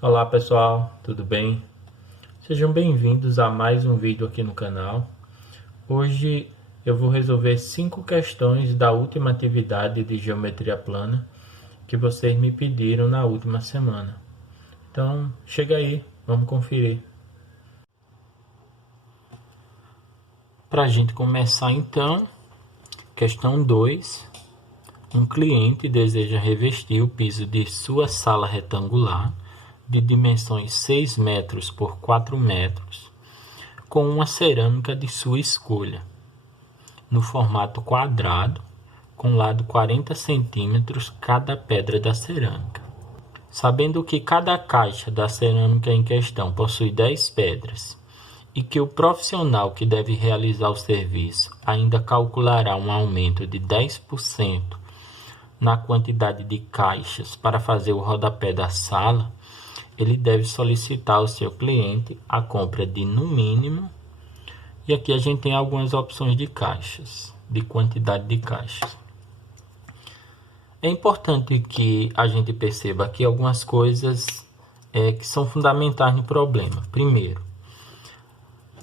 Olá pessoal, tudo bem? Sejam bem-vindos a mais um vídeo aqui no canal. Hoje eu vou resolver 5 questões da última atividade de geometria plana que vocês me pediram na última semana. Então, chega aí, vamos conferir. Para a gente começar então, questão 2. Um cliente deseja revestir o piso de sua sala retangular de dimensões 6 metros por 4 metros com uma cerâmica de sua escolha, no formato quadrado, com lado 40 centímetros cada pedra da cerâmica. Sabendo que cada caixa da cerâmica em questão possui 10 pedras e que o profissional que deve realizar o serviço ainda calculará um aumento de 10% na quantidade de caixas para fazer o rodapé da sala, ele deve solicitar ao seu cliente a compra de, no mínimo, e aqui a gente tem algumas opções de caixas, de quantidade de caixas. É importante que a gente perceba aqui algumas coisas que são fundamentais no problema. Primeiro,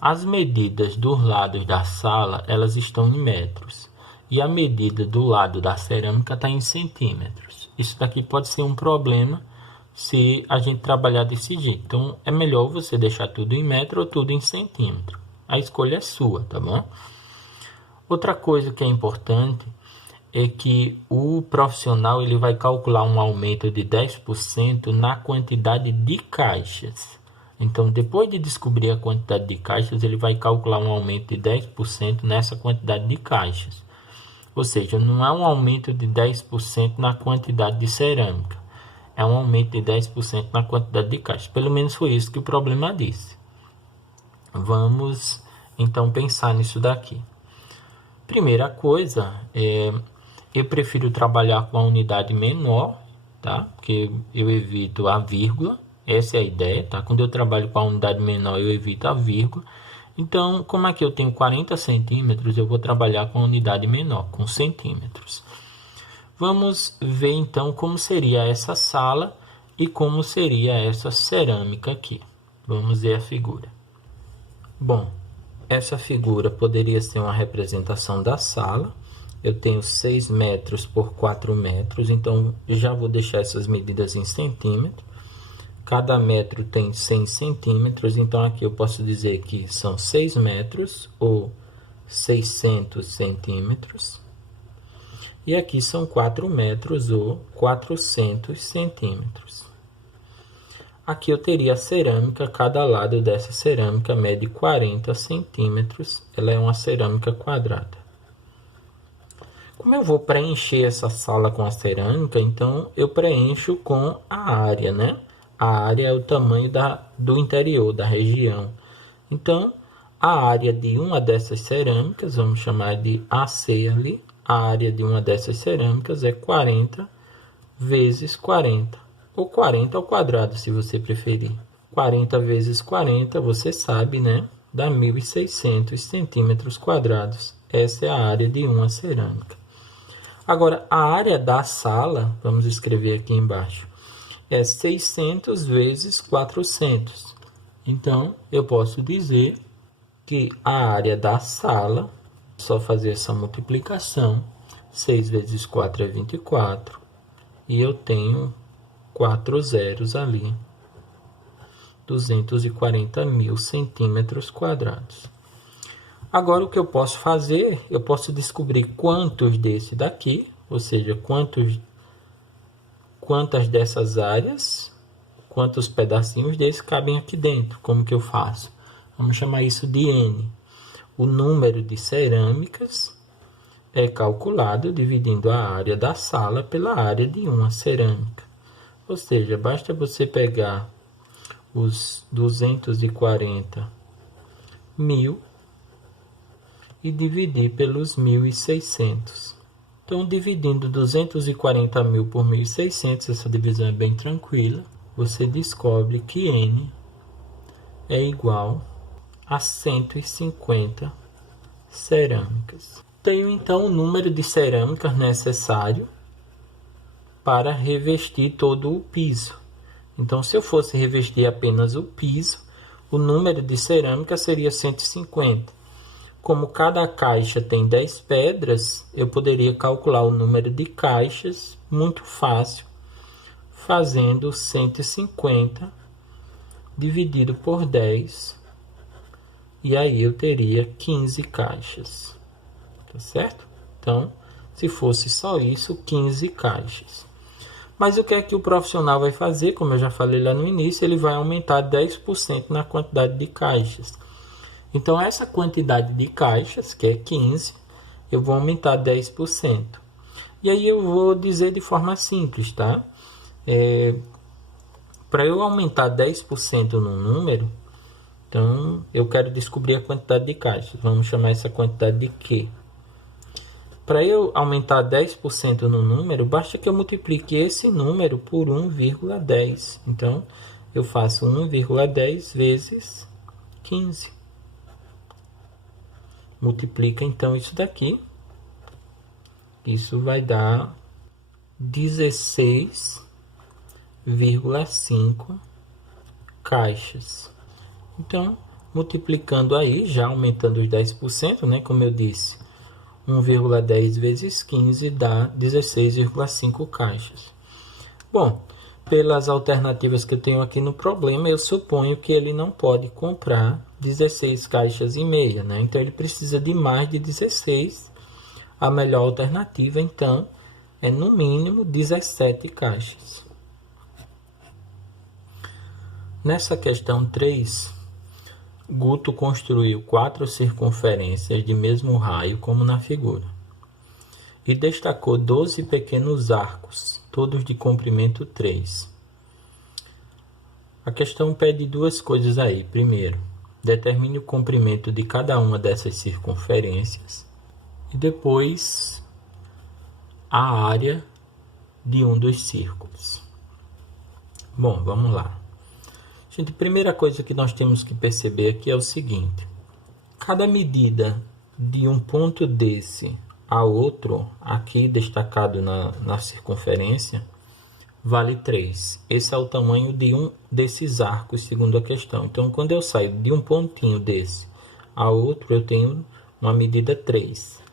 as medidas dos lados da sala, elas estão em metros, e a medida do lado da cerâmica está em centímetros. Isso daqui pode ser um problema se a gente trabalhar desse jeito. Então, é melhor você deixar tudo em metro ou tudo em centímetro. A escolha é sua, tá bom? Outra coisa que é importante é que o profissional ele vai calcular um aumento de 10% na quantidade de caixas. Então, depois de descobrir a quantidade de caixas, ele vai calcular um aumento de 10% nessa quantidade de caixas. Ou seja, não é um aumento de 10% na quantidade de cerâmica. É um aumento de 10% na quantidade de caixas. Pelo menos foi isso que o problema disse. Vamos, então, pensar nisso daqui. Primeira coisa, eu prefiro trabalhar com a unidade menor, tá? Porque eu evito a vírgula. Essa é a ideia, tá? Quando eu trabalho com a unidade menor, eu evito a vírgula. Então, como aqui eu tenho 40 centímetros, eu vou trabalhar com a unidade menor, com centímetros. Vamos ver então como seria essa sala e como seria essa cerâmica aqui. Vamos ver a figura. Bom, essa figura poderia ser uma representação da sala. Eu tenho 6 metros por 4 metros, então eu já vou deixar essas medidas em centímetros. Cada metro tem 100 centímetros, então aqui eu posso dizer que são 6 metros ou 600 centímetros. E aqui são 4 metros ou 400 centímetros. Aqui eu teria a cerâmica, cada lado dessa cerâmica mede 40 centímetros. Ela é uma cerâmica quadrada. Como eu vou preencher essa sala com a cerâmica, então eu preencho com a área, né? A área é o tamanho do interior, da região. Então, a área de uma dessas cerâmicas, vamos chamar de AC ali, a área de uma dessas cerâmicas é 40 vezes 40, ou 40 ao quadrado, se você preferir. 40 vezes 40, você sabe, né? Dá 1.600 centímetros quadrados. Essa é a área de uma cerâmica. Agora, a área da sala, vamos escrever aqui embaixo, é 600 vezes 400. Então, eu posso dizer que a área da sala, só fazer essa multiplicação, 6 vezes 4 é 24, e eu tenho 4 zeros ali, 240.000 centímetros quadrados. Agora, o que eu posso fazer, eu posso descobrir quantos desse daqui, ou seja, quantas dessas áreas, quantos pedacinhos desse cabem aqui dentro. Como que eu faço? Vamos chamar isso de N. O número de cerâmicas é calculado dividindo a área da sala pela área de uma cerâmica. Ou seja, basta você pegar os 240.000 e dividir pelos 1.600. Então, dividindo 240.000 por 1.600, essa divisão é bem tranquila, você descobre que N é igual a 150 cerâmicas. Tenho então o número de cerâmicas necessário para revestir todo o piso. Então, se eu fosse revestir apenas o piso, o número de cerâmica seria 150. Como cada caixa tem 10 pedras, eu poderia calcular o número de caixas muito fácil, fazendo 150 dividido por 10, e aí eu teria 15 caixas, tá certo? Então, se fosse só isso, 15 caixas. Mas o que é que o profissional vai fazer? Como eu já falei lá no início, ele vai aumentar 10% na quantidade de caixas. Então, essa quantidade de caixas, que é 15, eu vou aumentar 10%. E aí eu vou dizer de forma simples, tá? Para eu aumentar 10% no número, então eu quero descobrir a quantidade de caixas. Vamos chamar essa quantidade de Q. Para eu aumentar 10% no número, basta que eu multiplique esse número por 1,10. Então, eu faço 1,10 vezes 15. Multiplica então isso daqui. Isso vai dar 16,5 caixas. Então, multiplicando aí, já aumentando os 10%, né? Como eu disse, 1,10 vezes 15 dá 16,5 caixas. Bom, pelas alternativas que eu tenho aqui no problema, eu suponho que ele não pode comprar 16 caixas e meia, né? Então, ele precisa de mais de 16. A melhor alternativa, então, é no mínimo 17 caixas. Nessa questão 3, Guto construiu 4 circunferências de mesmo raio, como na figura, e destacou 12 pequenos arcos, todos de comprimento 3. A questão pede duas coisas aí. Primeiro, determine o comprimento de cada uma dessas circunferências, e depois a área de um dos círculos. Bom, vamos lá. Gente, a primeira coisa que nós temos que perceber aqui é o seguinte: cada medida de um ponto desse a outro, aqui destacado na circunferência, vale 3. Esse é o tamanho de um desses arcos, segundo a questão. Então, quando eu saio de um pontinho desse a outro, eu tenho uma medida 3.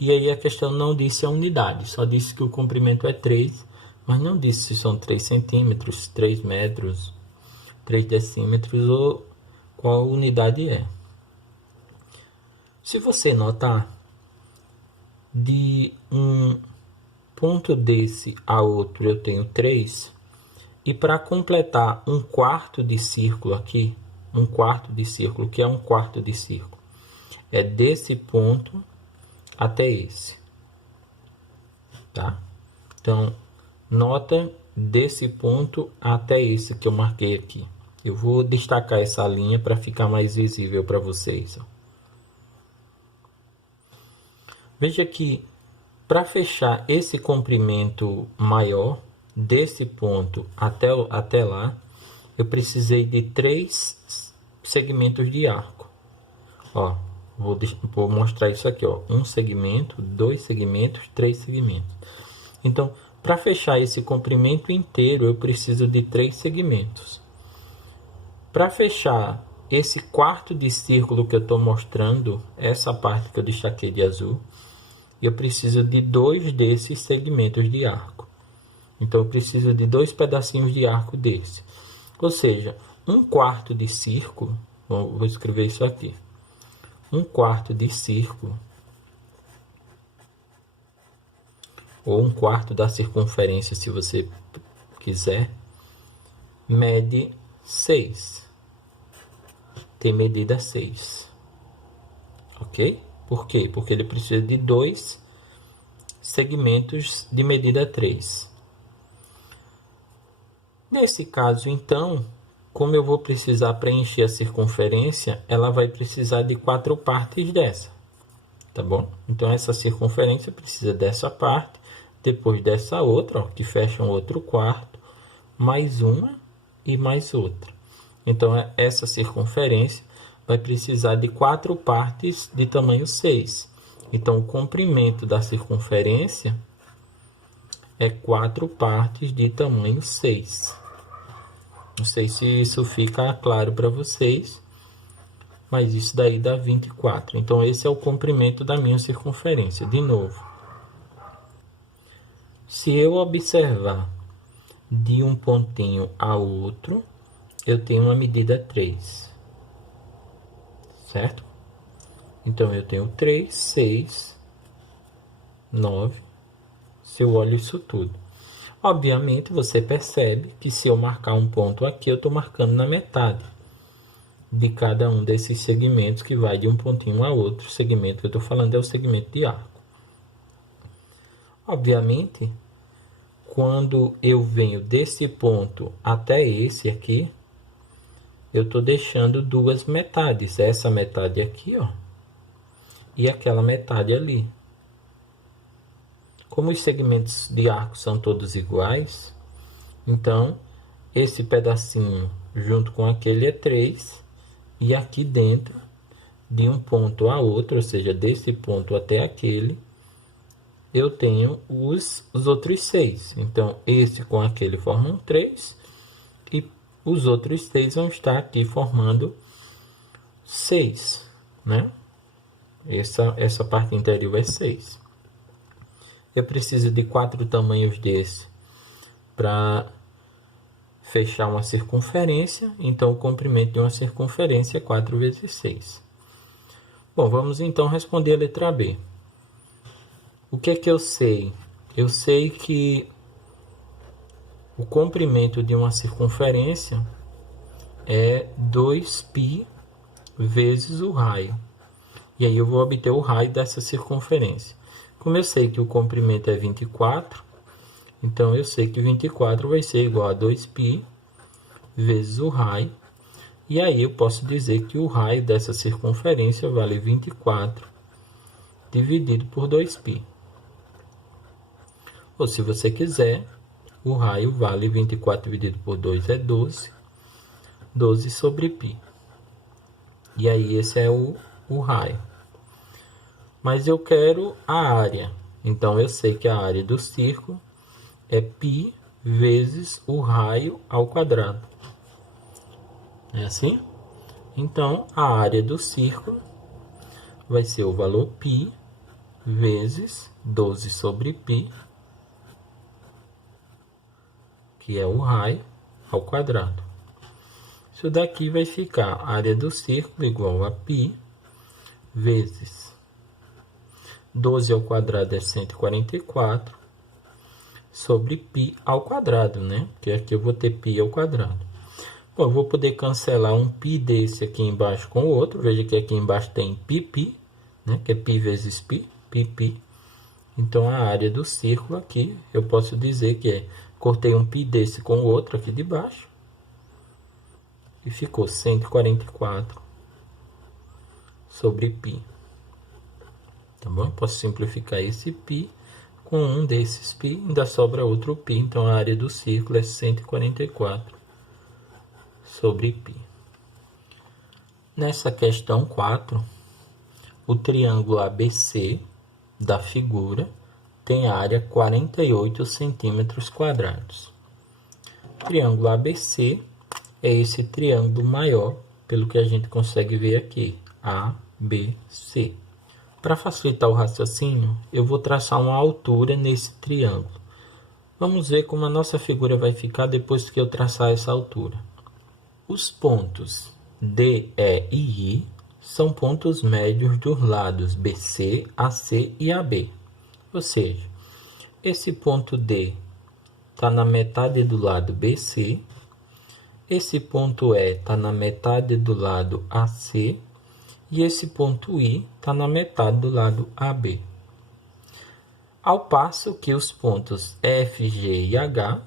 E aí a questão não disse a unidade, só disse que o comprimento é 3, mas não disse se são 3 centímetros, 3 metros, 3 decímetros ou qual unidade é. Se você notar, de um ponto desse a outro eu tenho 3, e para completar um quarto de círculo aqui, um quarto de círculo, que é um quarto de círculo, é desse ponto até esse, tá? Então, nota desse ponto até esse que eu marquei aqui. Eu vou destacar essa linha para ficar mais visível para vocês. Veja que para fechar esse comprimento maior, desse ponto até lá, eu precisei de 3 segmentos de arco. Ó, vou mostrar isso aqui, ó. 1 segmento, 2 segmentos, 3 segmentos. Então, para fechar esse comprimento inteiro, eu preciso de 3 segmentos. Para fechar esse quarto de círculo que eu estou mostrando, essa parte que eu destaquei de azul, eu preciso de 2 desses segmentos de arco. Então, eu preciso de 2 pedacinhos de arco desse. Ou seja, um quarto de círculo, vou escrever isso aqui. Um quarto de círculo, ou um quarto da circunferência, se você quiser, mede 6. Tem medida 6. Ok? Por quê? Porque ele precisa de 2 segmentos de medida 3. Nesse caso, então, como eu vou precisar preencher a circunferência, ela vai precisar de 4 partes dessa. Tá bom? Então, essa circunferência precisa dessa parte, depois dessa outra, ó, que fecha um outro quarto, mais uma e mais outra. Então, essa circunferência vai precisar de 4 partes de tamanho 6. Então, o comprimento da circunferência é 4 partes de tamanho 6. Não sei se isso fica claro para vocês, mas isso daí dá 24. Então, esse é o comprimento da minha circunferência. De novo, se eu observar de um pontinho a outro, eu tenho uma medida 3, certo? Então, eu tenho 3, 6, 9, se eu olho isso tudo. Obviamente, você percebe que se eu marcar um ponto aqui, eu estou marcando na metade de cada um desses segmentos que vai de um pontinho a outro. O segmento que eu estou falando é o segmento de arco. Obviamente, quando eu venho desse ponto até esse aqui, eu estou deixando duas metades. Essa metade aqui, ó, e aquela metade ali. Como os segmentos de arco são todos iguais, então esse pedacinho junto com aquele é 3, e aqui dentro, de um ponto a outro, ou seja, desse ponto até aquele, eu tenho os outros 6. Então, esse com aquele formam 3, e os outros 6 vão estar aqui formando 6, né? Essa parte interior é 6. Eu preciso de 4 tamanhos desse para fechar uma circunferência. Então, o comprimento de uma circunferência é 4 vezes 6. Bom, vamos então responder a letra B. O que é que eu sei? Eu sei que o comprimento de uma circunferência é 2π vezes o raio. E aí eu vou obter o raio dessa circunferência. Como eu sei que o comprimento é 24, então eu sei que 24 vai ser igual a 2π vezes o raio. E aí eu posso dizer que o raio dessa circunferência vale 24 dividido por 2π. Ou se você quiser, o raio vale 24 dividido por 2 é 12. 12 sobre π. E aí esse é o raio. Mas eu quero a área. Então eu sei que a área do círculo é π vezes o raio ao quadrado. É assim? Então a área do círculo vai ser o valor π vezes 12 sobre π, que é o raio ao quadrado. Isso daqui vai ficar a área do círculo igual a π vezes 12 ao quadrado é 144 sobre π ao quadrado, né? Porque aqui eu vou ter π ao quadrado. Bom, eu vou poder cancelar um π desse aqui embaixo com o outro. Veja que aqui embaixo tem π, né? Que é π vezes π, π. Então, a área do círculo aqui, eu posso dizer que cortei um π desse com o outro aqui de baixo. E ficou 144 sobre π. Tá bom? Eu posso simplificar esse π com um desses π, ainda sobra outro π. Então, a área do círculo é 144 sobre π. Nessa questão 4, o triângulo ABC da figura tem área 48 centímetros quadrados. O triângulo ABC é esse triângulo maior, pelo que a gente consegue ver aqui, ABC. Para facilitar o raciocínio, eu vou traçar uma altura nesse triângulo. Vamos ver como a nossa figura vai ficar depois que eu traçar essa altura. Os pontos D, E e I são pontos médios dos lados BC, AC e AB. Ou seja, esse ponto D está na metade do lado BC, esse ponto E está na metade do lado AC, e esse ponto I está na metade do lado AB. Ao passo que os pontos F, G e H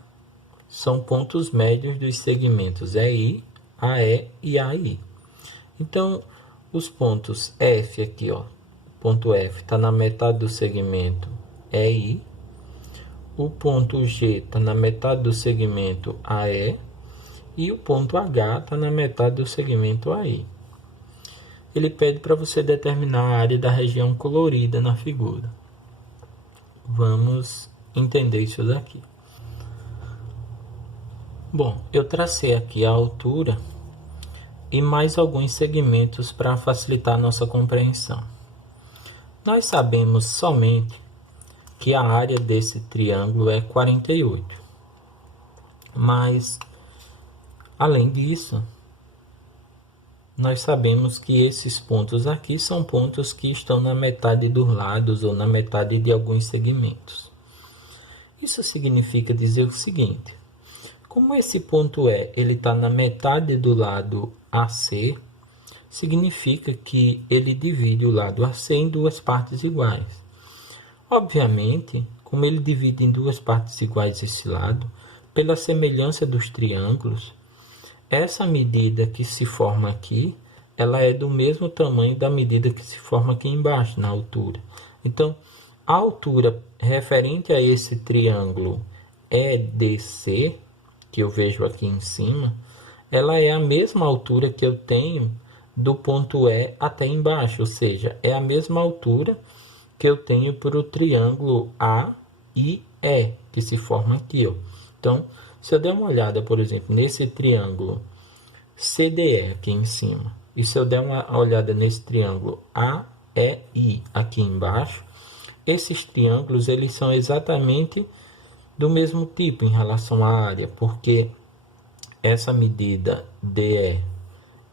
são pontos médios dos segmentos EI, AE e AI. Então, os pontos F aqui, ó, o ponto F está na metade do segmento EI, o ponto G está na metade do segmento AE e o ponto H está na metade do segmento AI. Ele pede para você determinar a área da região colorida na figura. Vamos entender isso daqui. Bom, eu tracei aqui a altura e mais alguns segmentos para facilitar a nossa compreensão. Nós sabemos somente que a área desse triângulo é 48. Mas, além disso, nós sabemos que esses pontos aqui são pontos que estão na metade dos lados ou na metade de alguns segmentos. Isso significa dizer o seguinte: como esse ponto ele está na metade do lado AC, significa que ele divide o lado AC em duas partes iguais. Obviamente, como ele divide em duas partes iguais esse lado, pela semelhança dos triângulos, essa medida que se forma aqui, ela é do mesmo tamanho da medida que se forma aqui embaixo, na altura. Então, a altura referente a esse triângulo EDC, que eu vejo aqui em cima, ela é a mesma altura que eu tenho do ponto E até embaixo, ou seja, é a mesma altura que eu tenho para o triângulo AIE, que se forma aqui, ó. Então, se eu der uma olhada, por exemplo, nesse triângulo CDE aqui em cima, e se eu der uma olhada nesse triângulo AEI aqui embaixo, esses triângulos eles são exatamente do mesmo tipo em relação à área, porque essa medida DE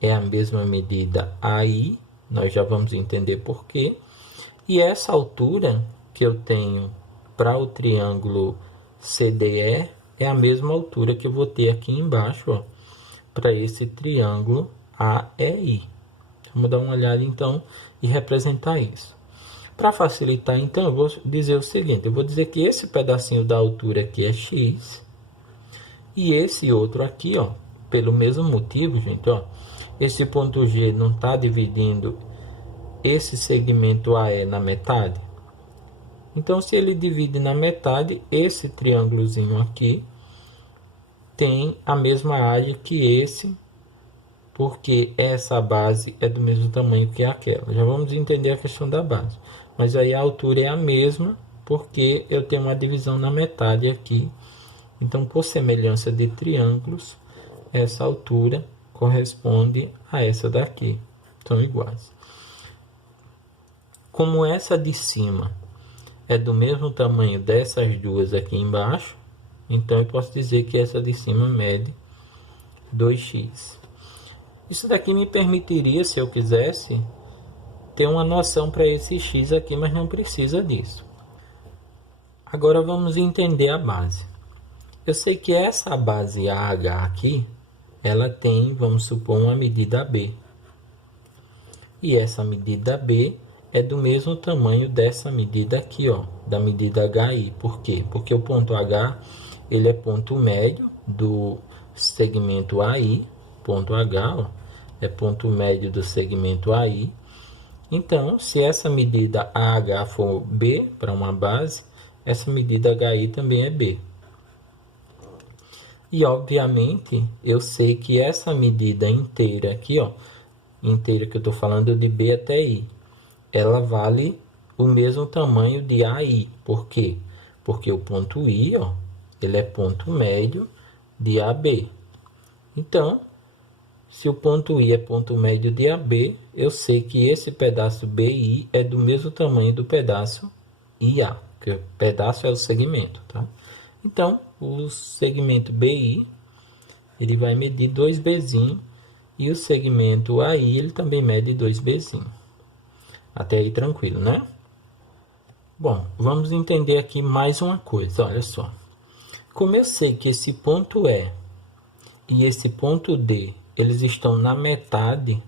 é a mesma medida AI, nós já vamos entender por quê, e essa altura que eu tenho para o triângulo CDE é a mesma altura que eu vou ter aqui embaixo, para esse triângulo AEI. Vamos dar uma olhada então e representar isso. Para facilitar então, eu vou dizer o seguinte: eu vou dizer que esse pedacinho da altura aqui é x, e esse outro aqui, ó, pelo mesmo motivo, gente, ó, esse ponto G não está dividindo esse segmento AE na metade. Então, se ele divide na metade, esse triângulozinho aqui tem a mesma área que esse, porque essa base é do mesmo tamanho que aquela. Já vamos entender a questão da base. Mas aí a altura é a mesma, porque eu tenho uma divisão na metade aqui. Então, por semelhança de triângulos, essa altura corresponde a essa daqui. São iguais. Como essa de cima é do mesmo tamanho dessas duas aqui embaixo, então eu posso dizer que essa de cima mede 2x. Isso daqui me permitiria, se eu quisesse, ter uma noção para esse x aqui, mas não precisa disso. Agora vamos entender a base. Eu sei que essa base AH aqui, ela tem, vamos supor, uma medida B. E essa medida B é do mesmo tamanho dessa medida aqui, ó, da medida HI. Por quê? Porque o ponto H, ele é ponto médio do segmento AI, ponto H, ó, é ponto médio do segmento AI. Então, se essa medida AH for B para uma base, essa medida HI também é B. E, obviamente, eu sei que essa medida inteira aqui, ó, inteira que eu estou falando de B até I, ela vale o mesmo tamanho de AI. Por quê? Porque o ponto I, ó, ele é ponto médio de AB. Então, se o ponto I é ponto médio de AB, eu sei que esse pedaço BI é do mesmo tamanho do pedaço IA, que o pedaço é o segmento, tá? Então, o segmento BI, ele vai medir 2Bzinho, e o segmento AI, ele também mede 2Bzinho. Até aí tranquilo, né? Bom, vamos entender aqui mais uma coisa, olha só. Como eu sei que esse ponto E e esse ponto D, eles estão na metade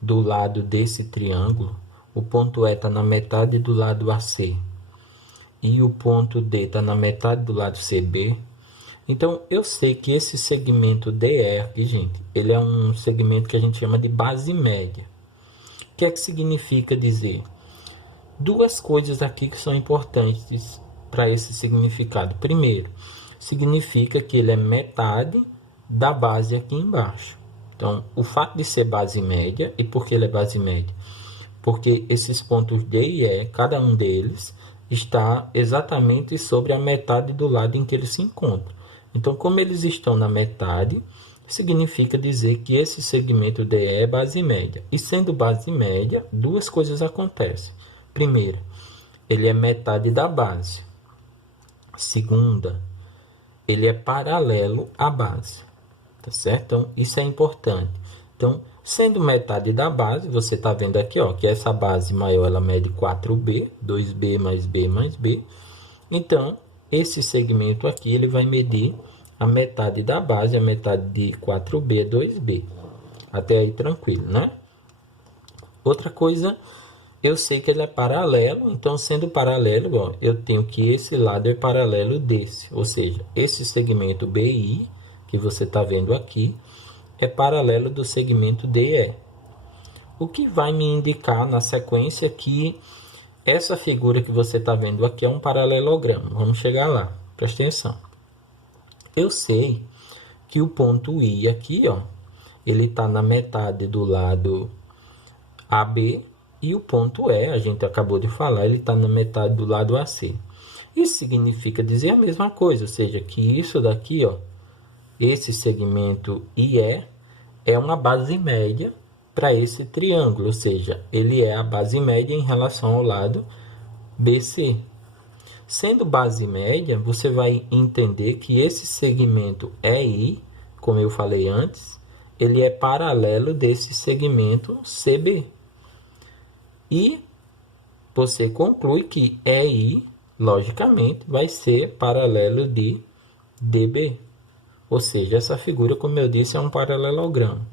do lado desse triângulo, o ponto E está na metade do lado AC e o ponto D está na metade do lado CB, então eu sei que esse segmento DE aqui, gente, ele é um segmento que a gente chama de base média. O que é que significa dizer? Duas coisas aqui que são importantes para esse significado. Primeiro, significa que ele é metade da base aqui embaixo. Então, o fato de ser base média, e por que ele é base média? Porque esses pontos D e E, cada um deles, está exatamente sobre a metade do lado em que eles se encontram. Então, como eles estão na metade, significa dizer que esse segmento DE é base média. E sendo base média, duas coisas acontecem. Primeira, ele é metade da base. Segunda, ele é paralelo à base. Tá certo? Então, isso é importante. Então, sendo metade da base, você está vendo aqui, ó, que essa base maior ela mede 4B, 2B mais B mais B. Então, esse segmento aqui ele vai medir a metade da base, a metade de 4B é 2B. Até aí tranquilo, né? Outra coisa, eu sei que ele é paralelo, então sendo paralelo, ó, eu tenho que esse lado é paralelo desse. Ou seja, esse segmento BI, que você está vendo aqui, é paralelo do segmento DE. O que vai me indicar na sequência que essa figura que você está vendo aqui é um paralelogramo. Vamos chegar lá, presta atenção. Eu sei que o ponto I aqui, ó, ele está na metade do lado AB e o ponto E, a gente acabou de falar, ele está na metade do lado AC. Isso significa dizer a mesma coisa, ou seja, que isso daqui, ó, esse segmento IE é uma base média para esse triângulo, ou seja, ele é a base média em relação ao lado BC. Sendo base média, você vai entender que esse segmento EI, como eu falei antes, ele é paralelo desse segmento CB. E você conclui que EI, logicamente, vai ser paralelo de DB. Ou seja, essa figura, como eu disse, é um paralelogramo.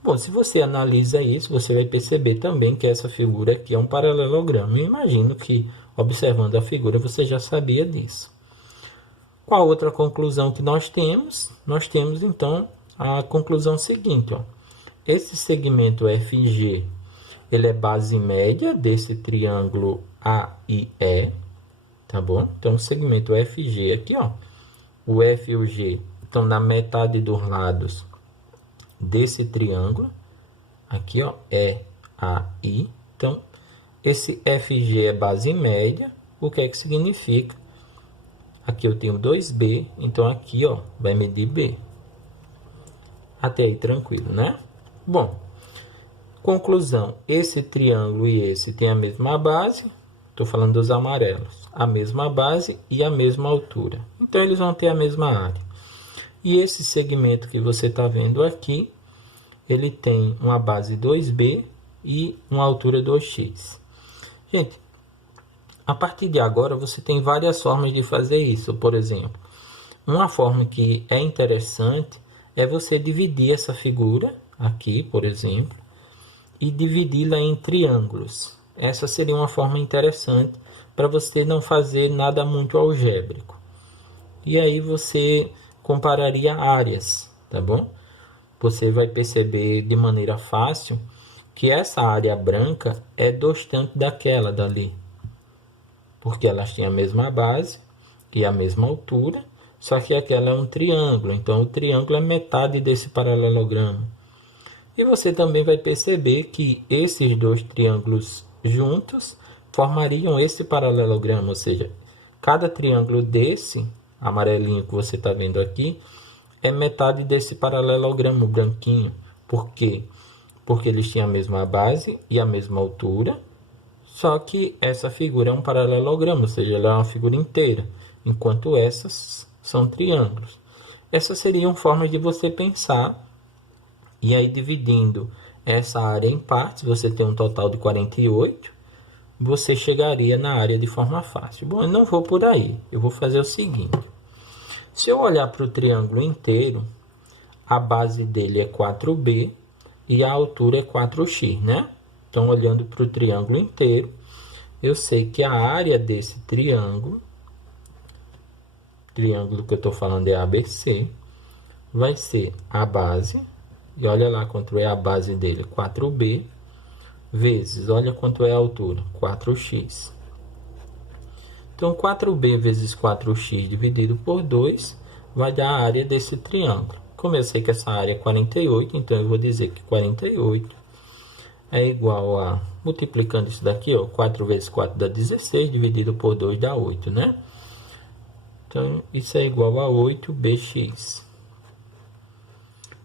Bom, se você analisa isso, você vai perceber também que essa figura aqui é um paralelogramo. Eu imagino que, observando a figura, você já sabia disso. Qual outra conclusão que nós temos? Nós temos, então, a conclusão seguinte. Ó. Esse segmento FG, ele é base média desse triângulo AIE, tá bom? Então, o segmento FG aqui, ó, o F e o G estão na metade dos lados desse triângulo, aqui, ó, EAI. Então, esse FG é base média. O que é que significa? Aqui eu tenho 2B, então aqui, ó, vai medir B. Até aí tranquilo, né? Bom, conclusão, esse triângulo e esse tem a mesma base, estou falando dos amarelos, a mesma base e a mesma altura. Então, eles vão ter a mesma área. E esse segmento que você está vendo aqui, ele tem uma base 2B e uma altura 2x. Gente, a partir de agora você tem várias formas de fazer isso. Por exemplo, uma forma que é interessante é você dividir essa figura aqui, por exemplo, e dividi-la em triângulos. Essa seria uma forma interessante para você não fazer nada muito algébrico. E aí você compararia áreas, tá bom? Você vai perceber de maneira fácil que essa área branca é distante daquela dali, porque elas têm a mesma base e a mesma altura, só que aquela é um triângulo, então o triângulo é metade desse paralelogramo. E você também vai perceber que esses dois triângulos juntos formariam esse paralelogramo, ou seja, cada triângulo desse amarelinho que você está vendo aqui é metade desse paralelogramo branquinho. Por quê? Porque eles têm a mesma base e a mesma altura, só que essa figura é um paralelogramo, ou seja, ela é uma figura inteira, enquanto essas são triângulos. Essas seriam formas de você pensar, e aí dividindo essa área em partes, você tem um total de 48, você chegaria na área de forma fácil. Bom, eu não vou por aí, eu vou fazer o seguinte. Se eu olhar para o triângulo inteiro, a base dele é 4B e a altura é 4x, né? Então, olhando para o triângulo inteiro, eu sei que a área desse triângulo que eu estou falando é ABC, vai ser a base, e olha lá quanto é a base dele, 4B, vezes, olha quanto é a altura, 4x. Então, 4B vezes 4x dividido por 2 vai dar a área desse triângulo. Como eu sei que essa área é 48, então eu vou dizer que 48 é igual a, multiplicando isso daqui, ó, 4 vezes 4 dá 16, dividido por 2 dá 8, né? Então, isso é igual a 8bx.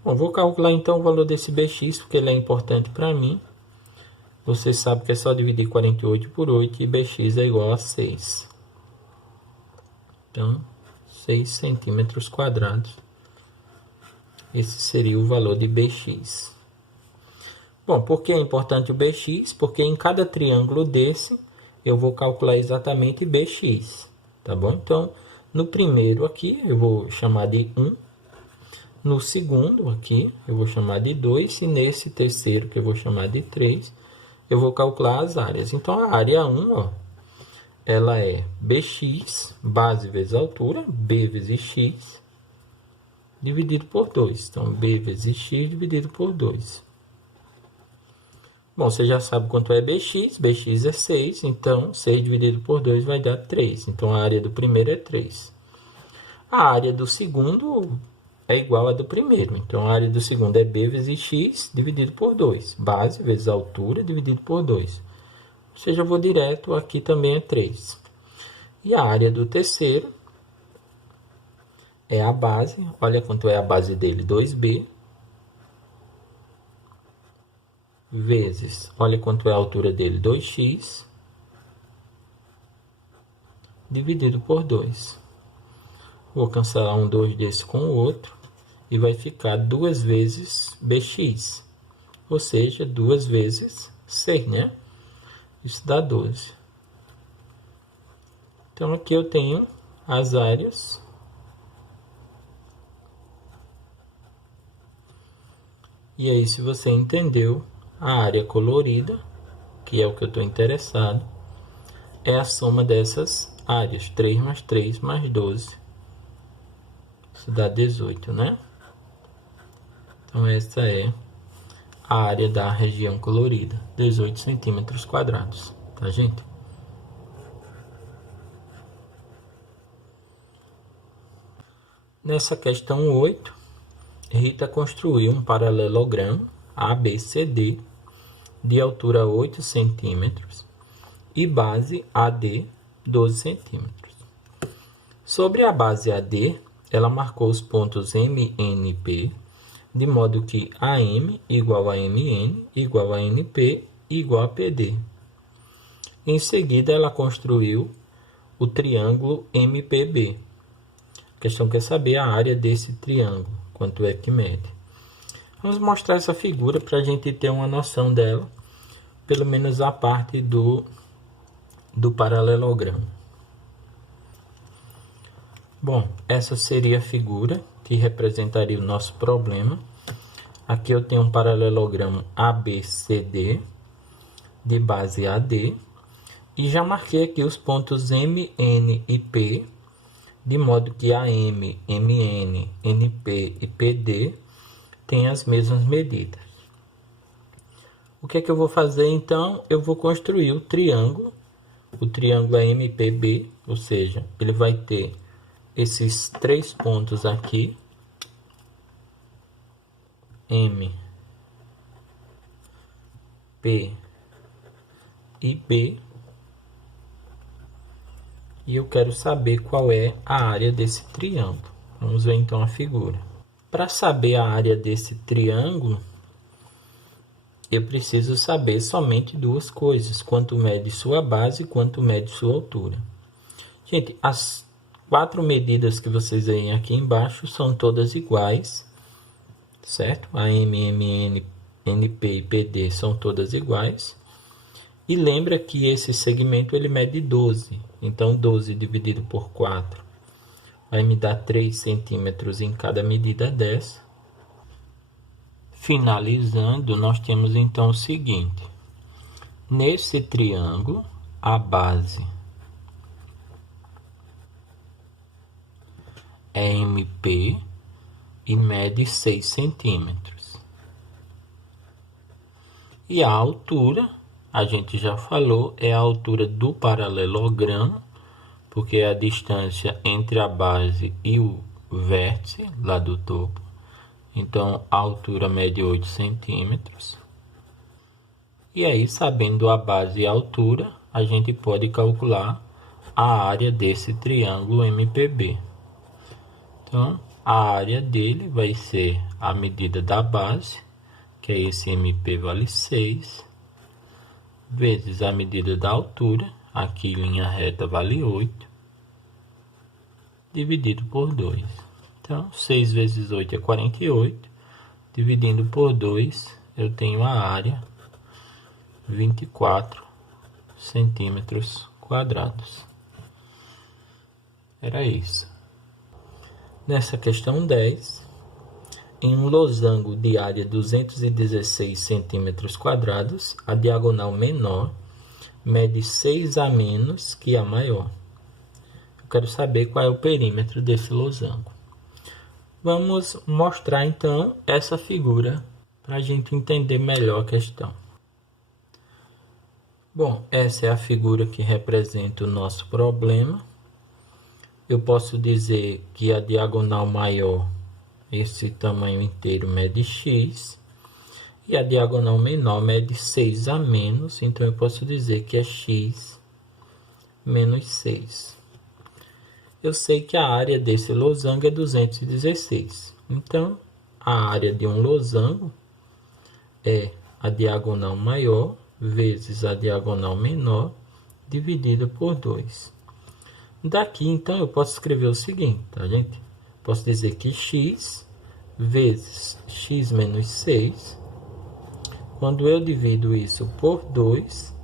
Bom, vou calcular então o valor desse bx, porque ele é importante para mim. Você sabe que é só dividir 48 por 8 e bx é igual a 6. Então, 6 centímetros quadrados. Esse seria o valor de bx. Bom, por que é importante o bx? Porque em cada triângulo desse, eu vou calcular exatamente bx. Tá bom? Então, no primeiro aqui, eu vou chamar de 1. No segundo aqui, eu vou chamar de 2. E nesse terceiro, que eu vou chamar de 3, eu vou calcular as áreas. Então, a área 1, ó, ela é bx, base vezes altura, b vezes x, dividido por 2. Então, b vezes x dividido por 2. Bom, você já sabe quanto é bx. Bx é 6, então 6 dividido por 2 vai dar 3. Então, a área do primeiro é 3. A área do segundo é igual à do primeiro. Então, a área do segundo é b vezes x dividido por 2. Base vezes altura dividido por 2. Ou seja, eu vou direto, aqui também é 3. E a área do terceiro é a base. Olha quanto é a base dele, 2b. Vezes, olha quanto é a altura dele, 2x. Dividido por 2. Vou cancelar um 2 desse com o outro. E vai ficar 2 vezes bx. Ou seja, 2 vezes 6, né? Isso dá 12. Então, aqui eu tenho as áreas. E aí, se você entendeu, a área colorida, que é o que eu estou interessado, é a soma dessas áreas. 3 mais 3 mais 12. Isso dá 18, né? Então, essa é a área da região colorida, 18 centímetros quadrados, tá, gente? Nessa questão 8, Rita construiu um paralelogramo ABCD de altura 8 centímetros e base AD 12 centímetros. Sobre a base AD, ela marcou os pontos MNP, de modo que AM igual a MN igual a NP igual a PD. Em seguida, ela construiu o triângulo MPB. A questão quer saber a área desse triângulo, quanto é que mede. Vamos mostrar essa figura para a gente ter uma noção dela, pelo menos a parte do paralelogramo. Bom, essa seria a figura que representaria o nosso problema. Aqui eu tenho um paralelogramo ABCD de base AD e já marquei aqui os pontos MN e P, de modo que AM, MN, NP e PD têm as mesmas medidas. O que é que eu vou fazer então? Eu vou construir o triângulo é MPB, ou seja, ele vai ter esses 3 pontos aqui, M, P e B, e eu quero saber qual é a área desse triângulo. Vamos ver então a figura. Para saber a área desse triângulo, eu preciso saber somente duas coisas: quanto mede sua base e quanto mede sua altura. Gente, as 4 medidas que vocês veem aqui embaixo são todas iguais, certo? A M, MN, NP e PD são todas iguais. E lembra que esse segmento ele mede 12. Então, 12 dividido por 4 vai me dar 3 centímetros em cada medida dessa. Finalizando, nós temos então o seguinte. Nesse triângulo, a base é MP e mede 6 centímetros. E a altura, a gente já falou, é a altura do paralelogramo, porque é a distância entre a base e o vértice lá do topo. Então, a altura mede 8 centímetros. E aí, sabendo a base e a altura, a gente pode calcular a área desse triângulo MPB. Então, a área dele vai ser a medida da base, que é esse MP vale 6, vezes a medida da altura, aqui linha reta vale 8, dividido por 2. Então, 6 vezes 8 é 48, dividindo por 2, eu tenho a área 24 centímetros quadrados. Era isso. Nessa questão 10, em um losango de área 216 centímetros quadrados, a diagonal menor mede 6 a menos que a maior. Eu quero saber qual é o perímetro desse losango. Vamos mostrar então essa figura para a gente entender melhor a questão. Bom, essa é a figura que representa o nosso problema. Eu posso dizer que a diagonal maior, esse tamanho inteiro, mede x, e a diagonal menor mede 6 a menos, então eu posso dizer que é x menos 6. Eu sei que a área desse losango é 216, então a área de um losango é a diagonal maior vezes a diagonal menor dividida por 2. Daqui, então, eu posso escrever o seguinte, tá, gente? Posso dizer que x vezes x menos 6, quando eu divido isso por 2,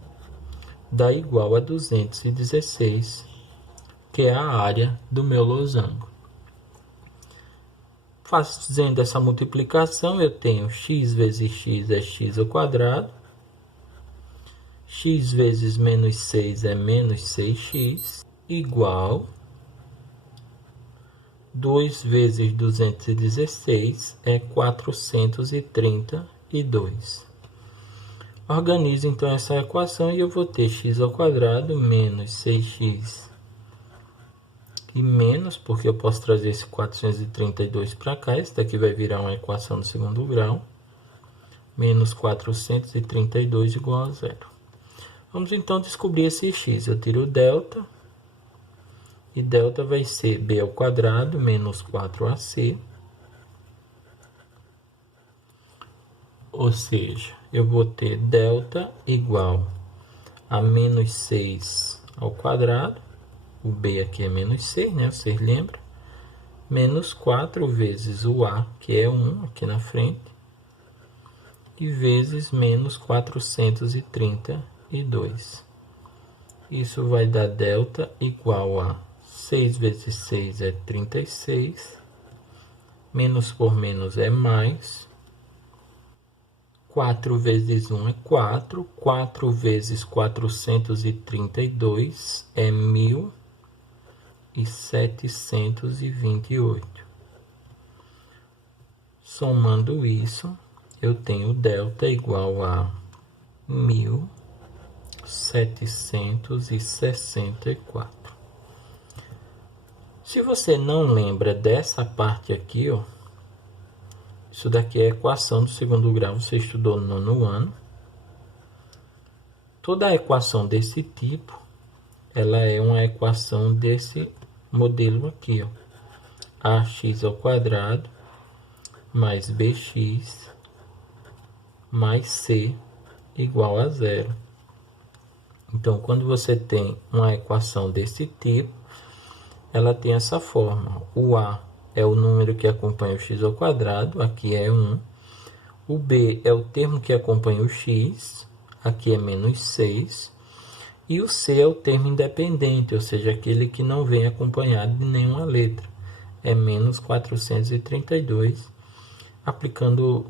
dá igual a 216, que é a área do meu losango. Fazendo essa multiplicação, eu tenho x vezes x é x ao quadrado, x vezes menos 6 é menos 6x, igual 2 vezes 216 é 432. Organizo então essa equação e eu vou ter x ao quadrado menos 6x e menos, porque eu posso trazer esse 432 para cá, esse daqui vai virar uma equação do segundo grau, menos 432 igual a zero. Vamos então descobrir esse x. Eu tiro o delta, e delta vai ser b ao quadrado menos 4ac, ou seja, eu vou ter delta igual a menos 6 ao quadrado, o b aqui é menos 6, né? Vocês lembram? Menos 4 vezes o a, que é 1 aqui na frente, e vezes menos 432. Isso vai dar delta igual a 6 vezes 6 é 36, menos por menos é mais, 4 vezes 1 é 4, 4 vezes 432 é 1.728. Somando isso, eu tenho delta igual a 1.764. Se você não lembra dessa parte aqui, ó, isso daqui é a equação do segundo grau, você estudou no nono ano. Toda a equação desse tipo, ela é uma equação desse modelo aqui, ó. Ax ao quadrado mais bx mais c igual a zero. Então, quando você tem uma equação desse tipo, ela tem essa forma. O a é o número que acompanha o x ao quadrado, aqui é 1. O b é o termo que acompanha o x, aqui é menos 6. E o c é o termo independente, ou seja, aquele que não vem acompanhado de nenhuma letra, é menos 432. Aplicando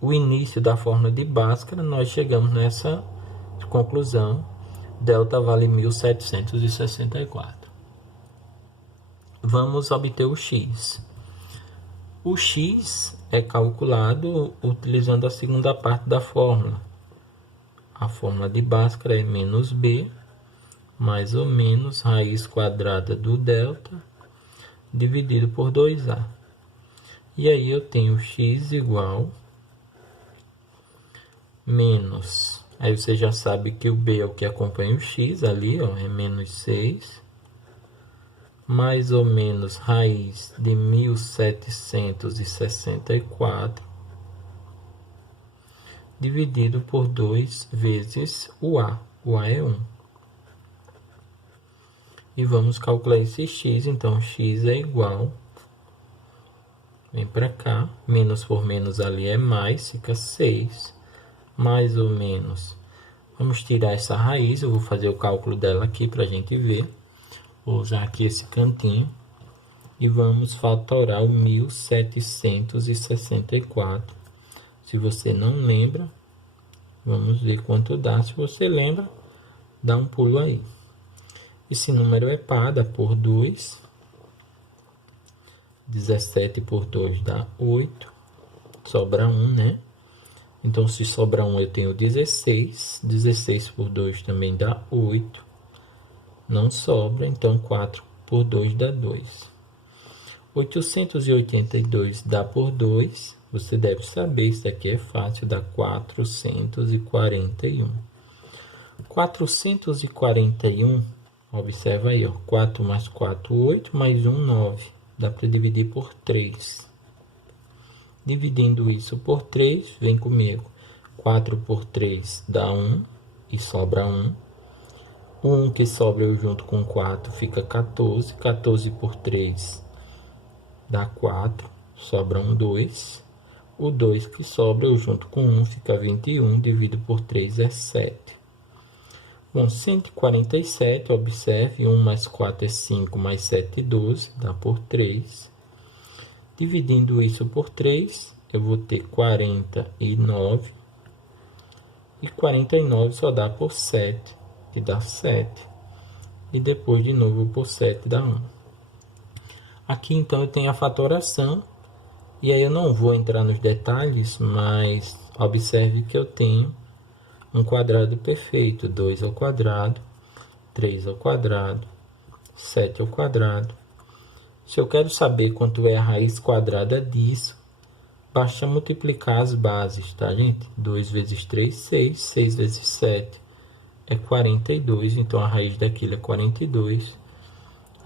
o início da fórmula de Bhaskara, nós chegamos nessa conclusão: delta vale 1764. Vamos obter o x. O x é calculado utilizando a segunda parte da fórmula. A fórmula de Bhaskara é menos b, mais ou menos raiz quadrada do delta, dividido por 2a. E aí eu tenho x igual menos Aí você já sabe que o B é o que acompanha o x ali, ó, é menos 6. Mais ou menos raiz de 1764 dividido por 2 vezes o A. O A é 1. E vamos calcular esse x, então x é igual, vem para cá, menos por menos ali é mais, fica 6, mais ou menos. Vamos tirar essa raiz, eu vou fazer o cálculo dela aqui para a gente ver. Vou usar aqui esse cantinho e vamos fatorar o 1764. Se você não lembra, vamos ver quanto dá. Se você lembra, dá um pulo aí. Esse número é par, dá por 2. 17 por 2 dá 8. Sobra 1, né? Então, se sobra 1, eu tenho 16. 16 por 2 também dá 8. Não sobra, então 4 por 2 dá 2. 882 dá por 2. Você deve saber, isso aqui é fácil, dá 441. 441, observa aí, ó, 4 mais 4, 8, mais 1, 9. Dá para dividir por 3. Dividindo isso por 3, vem comigo. 4 por 3 dá 1 e sobra 1. O 1 que sobra eu junto com 4 fica 14. 14 por 3 dá 4, sobra 2. O 2 que sobra eu junto com 1 fica 21, dividido por 3 é 7. Bom, 147, observe, 1 mais 4 é 5, mais 7 é 12, dá por 3. Dividindo isso por 3, eu vou ter 49. E 49 só dá por 7, que dá 7. E depois de novo por 7 dá 1. Aqui então eu tenho a fatoração. E aí eu não vou entrar nos detalhes, mas observe que eu tenho um quadrado perfeito. 2 ao quadrado, 3 ao quadrado, 7 ao quadrado. Se eu quero saber quanto é a raiz quadrada disso, basta multiplicar as bases, tá, gente? 2 vezes 3, 6. 6 vezes 7 é 42. Então, a raiz daquilo é 42.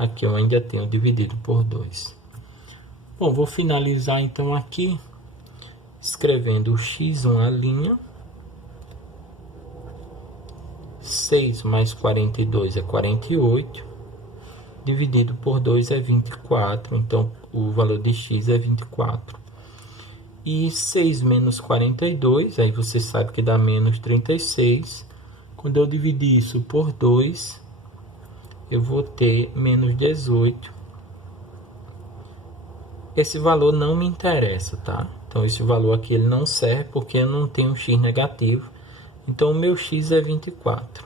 Aqui eu ainda tenho dividido por 2. Bom, vou finalizar então aqui, escrevendo o x1'. 6 mais 42 é 48. Dividido por 2 é 24. Então, o valor de x é 24. E 6 menos 42, aí você sabe que dá menos 36. Quando eu dividir isso por 2, eu vou ter menos 18. Esse valor não me interessa, tá? Então, esse valor aqui ele não serve porque eu não tenho x negativo. Então, o meu x é 24.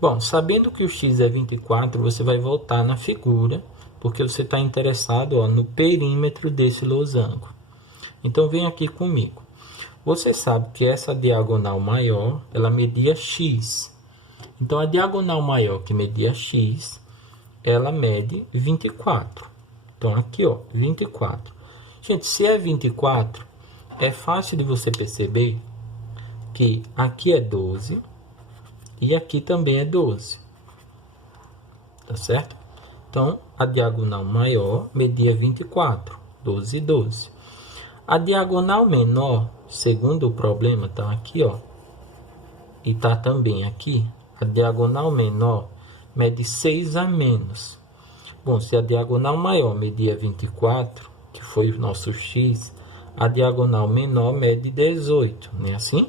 Bom, sabendo que o x é 24, você vai voltar na figura, porque você está interessado, ó, no perímetro desse losango. Então, vem aqui comigo. Você sabe que essa diagonal maior, ela media x. Então, a diagonal maior que media x, ela mede 24. Então, aqui, ó, 24. Gente, se é 24, é fácil de você perceber que aqui é 12 e aqui também é 12. Tá certo? Então, a diagonal maior media 24. 12 e 12. A diagonal menor, segundo o problema, tá aqui, ó. E tá também aqui. A diagonal menor mede 6 a menos. Bom, se a diagonal maior media 24, que foi o nosso x, a diagonal menor mede 18, não é assim?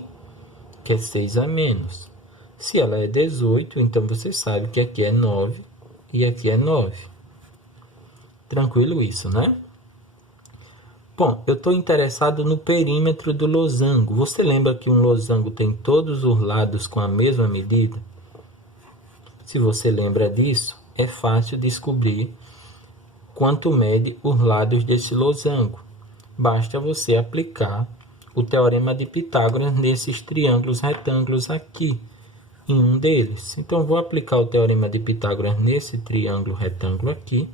Que é 6 a menos. Se ela é 18, então você sabe que aqui é 9 e aqui é 9. Tranquilo isso, né? Bom, eu estou interessado no perímetro do losango. Você lembra que um losango tem todos os lados com a mesma medida? Se você lembra disso, é fácil descobrir quanto mede os lados desse losango. Basta você aplicar o teorema de Pitágoras nesses triângulos retângulos aqui, em um deles. Então, vou aplicar o teorema de Pitágoras nesse triângulo retângulo aqui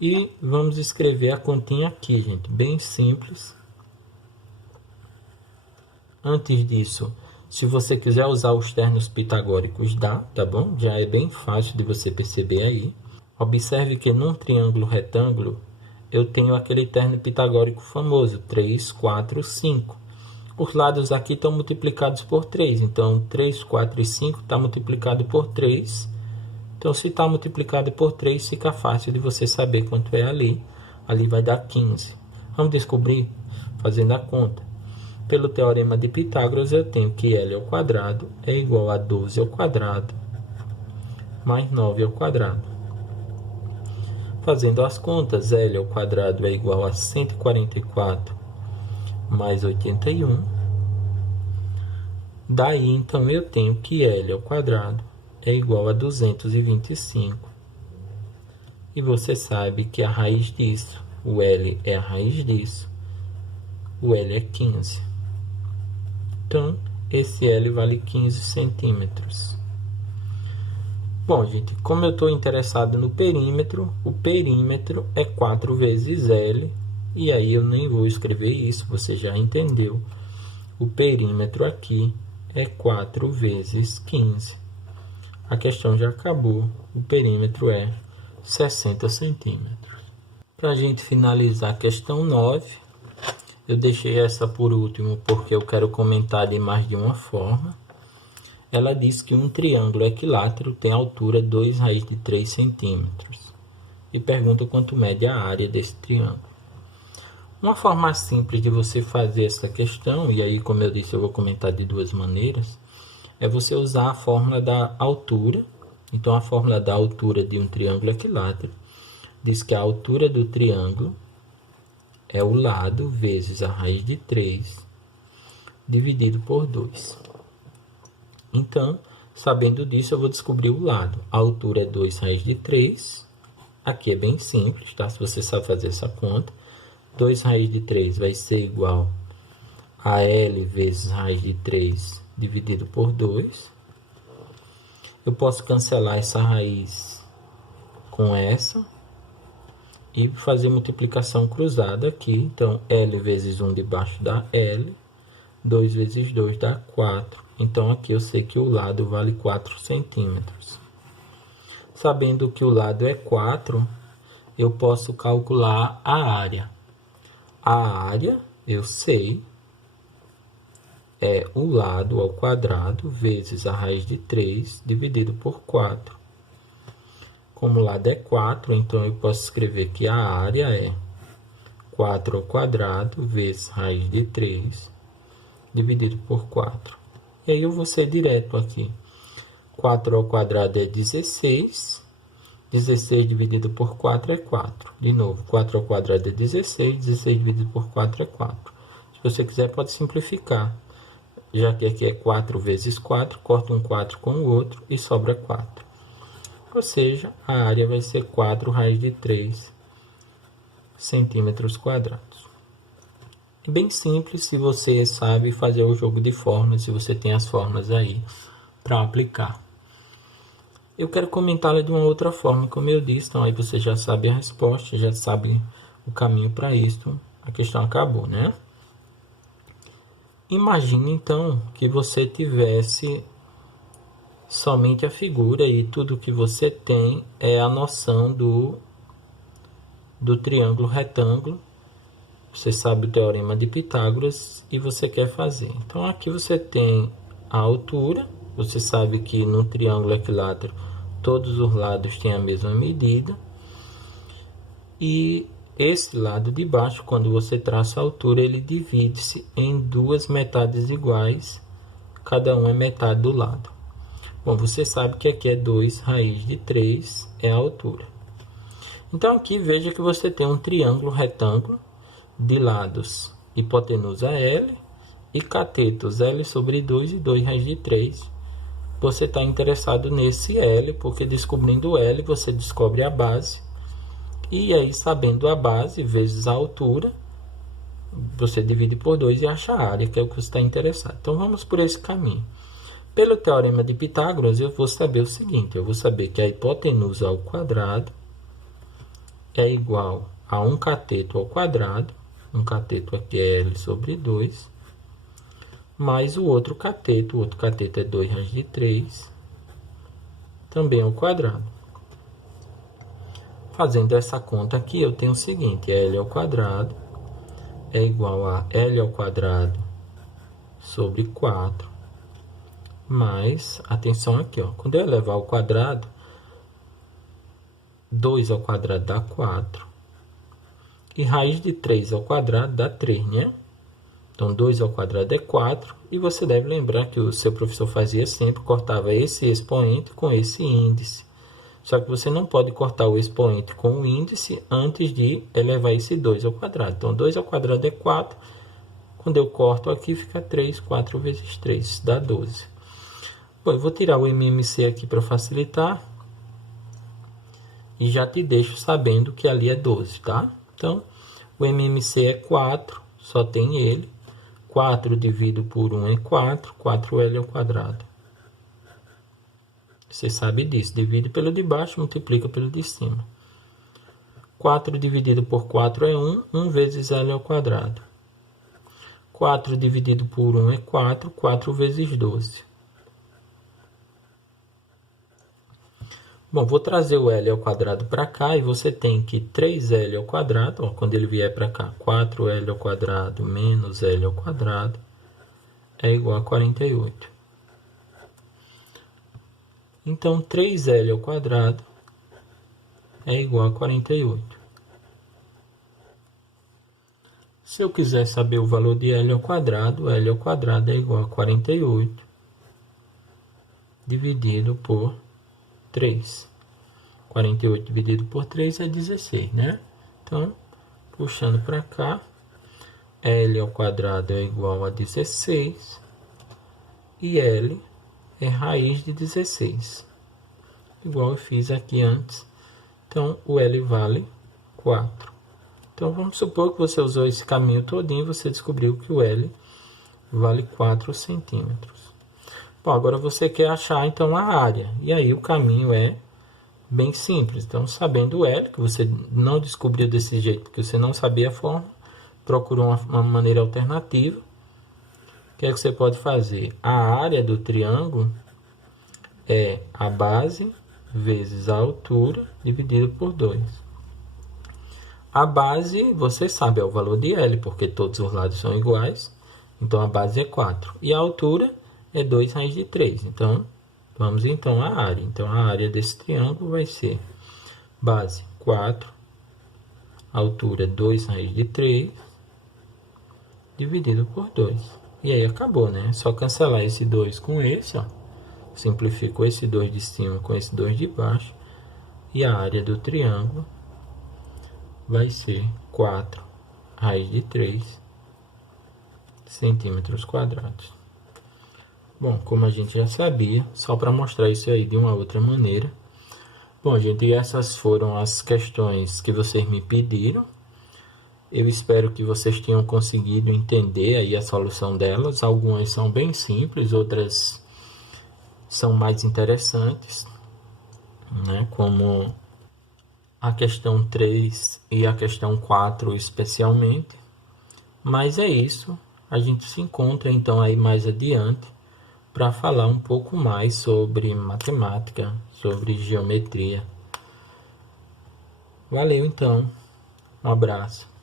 e vamos escrever a continha aqui, gente, bem simples. Antes disso, Se você quiser usar os ternos pitagóricos, dá, tá bom? Já é bem fácil de você perceber aí. Observe que num triângulo retângulo, eu tenho aquele terno pitagórico famoso, 3, 4, 5. Os lados aqui estão multiplicados por 3, então 3, 4 e 5 está multiplicado por 3. Então, se está multiplicado por 3, fica fácil de você saber quanto é ali. Ali vai dar 15. Vamos descobrir fazendo a conta. Pelo teorema de Pitágoras, eu tenho que L ao quadrado é igual a 12 ao quadrado mais 9 ao quadrado. Fazendo as contas, L ao quadrado é igual a 144 mais 81. Daí, então, eu tenho que L ao quadrado é igual a 225. E você sabe que a raiz disso, o L é a raiz disso, o L é 15. Então, esse L vale 15 centímetros. Bom, gente, como eu estou interessado no perímetro, o perímetro é 4 vezes L, e aí eu nem vou escrever isso, você já entendeu. O perímetro aqui é 4 vezes 15. A questão já acabou, o perímetro é 60 centímetros. Para a gente finalizar a questão 9, eu deixei essa por último porque eu quero comentar de mais de uma forma. Ela diz que um triângulo equilátero tem altura 2 raiz de 3 centímetros. E pergunta quanto mede a área desse triângulo. Uma forma simples de você fazer essa questão, e aí, como eu disse, eu vou comentar de duas maneiras, é você usar a fórmula da altura. Então, a fórmula da altura de um triângulo equilátero diz que a altura do triângulo é o lado vezes a raiz de 3 dividido por 2. Então, sabendo disso, eu vou descobrir o lado. A altura é 2 raiz de 3. Aqui é bem simples, tá? Se você sabe fazer essa conta. 2 raiz de 3 vai ser igual a L vezes raiz de 3 dividido por 2. Eu posso cancelar essa raiz com essa e fazer multiplicação cruzada aqui. Então, L vezes 1 debaixo da L, 2 vezes 2 dá 4. Então, aqui eu sei que o lado vale 4 centímetros. Sabendo que o lado é 4, eu posso calcular a área. A área, eu sei, é o lado ao quadrado vezes a raiz de 3 dividido por 4. Como o lado é 4, então eu posso escrever que a área é 4 ao quadrado vezes raiz de 3 dividido por 4. E aí eu vou ser direto aqui. 4 ao quadrado é 16. 16 dividido por 4 é 4. De novo, 4 ao quadrado é 16. 16 dividido por 4 é 4. Se você quiser, pode simplificar. Já que aqui é 4 vezes 4, corta um 4 com o outro e sobra 4. Ou seja, a área vai ser 4 raiz de 3 centímetros quadrados. Bem simples se você sabe fazer o jogo de fórmulas, se você tem as fórmulas aí para aplicar. Eu quero comentá-la de uma outra forma, como eu disse, então aí você já sabe a resposta, já sabe o caminho para isso, a questão acabou, né? Imagine então que você tivesse somente a figura e tudo que você tem é a noção do triângulo retângulo. Você sabe o teorema de Pitágoras e você quer fazer. Então, aqui você tem a altura. Você sabe que no triângulo equilátero todos os lados têm a mesma medida. E esse lado de baixo, quando você traça a altura, ele divide-se em duas metades iguais. Cada um é metade do lado. Bom, você sabe que aqui é 2 raiz de 3 é a altura. Então, aqui veja que você tem um triângulo retângulo de lados hipotenusa L e catetos L sobre 2 e 2 raiz de 3. Você está interessado nesse L, porque descobrindo o L, você descobre a base. E aí, sabendo a base vezes a altura, você divide por 2 e acha a área, que é o que você está interessado. Então, vamos por esse caminho. Pelo teorema de Pitágoras, eu vou saber o seguinte. Eu vou saber que a hipotenusa ao quadrado é igual a 1 cateto ao quadrado. Um cateto aqui é L sobre 2, mais o outro cateto é 2 raiz de 3, também ao quadrado. Fazendo essa conta aqui, eu tenho o seguinte, L ao quadrado é igual a L ao quadrado sobre 4, mais, atenção aqui, ó, quando eu elevar ao quadrado, 2 ao quadrado dá 4, e raiz de 3 ao quadrado dá 3, né? Então, 2 ao quadrado é 4, e você deve lembrar que o seu professor fazia sempre, cortava esse expoente com esse índice. Só que você não pode cortar o expoente com o índice antes de elevar esse 2 ao quadrado. Então, 2 ao quadrado é 4. Quando eu corto aqui, fica 3. 4 vezes 3 dá 12. Bom, eu vou tirar o MMC aqui para facilitar. E já te deixo sabendo que ali é 12, tá? Então, o MMC é 4, só tem ele. 4 dividido por 1 é 4. 4L ao quadrado. Você sabe disso. Divide pelo de baixo, multiplica pelo de cima. 4 dividido por 4 é 1. 1 vezes L ao quadrado. 4 dividido por 1 é 4. 4 vezes 12. Bom, vou trazer o L ao quadrado para cá. E você tem que 3L ao quadrado. Ó, quando ele vier para cá, 4L ao quadrado menos L ao quadrado é igual a 48. Então, 3L ao quadrado é igual a 48. Se eu quiser saber o valor de L ao quadrado é igual a 48 dividido por 3. 48 dividido por 3 é 16, né? Então, puxando para cá, L ao quadrado é igual a 16 e L é raiz de 16, igual eu fiz aqui antes. Então, o L vale 4. Então, vamos supor que você usou esse caminho todinho e você descobriu que o L vale 4 centímetros. Bom, agora você quer achar, então, a área. E aí, o caminho é bem simples. Então, sabendo o L, que você não descobriu desse jeito, porque você não sabia a forma, procurou uma maneira alternativa. O que é que você pode fazer? A área do triângulo é a base vezes a altura dividido por 2. A base, você sabe, é o valor de L, porque todos os lados são iguais. Então, a base é 4. E a altura é 2 raiz de 3. Então, vamos então à área. Então, a área desse triângulo vai ser base 4, altura 2 raiz de 3, dividido por 2. E aí acabou, né? É só cancelar esse 2 com esse, ó. Simplifico esse 2 de cima com esse 2 de baixo. E a área do triângulo vai ser 4 raiz de 3 centímetros quadrados. Bom, como a gente já sabia, só para mostrar isso aí de uma outra maneira. Bom, gente, essas foram as questões que vocês me pediram. Eu espero que vocês tenham conseguido entender aí a solução delas. Algumas são bem simples, outras são mais interessantes, né? Como a questão 3 e a questão 4 especialmente. Mas é isso. A gente se encontra então aí mais adiante para falar um pouco mais sobre matemática, sobre geometria. Valeu então. Um abraço.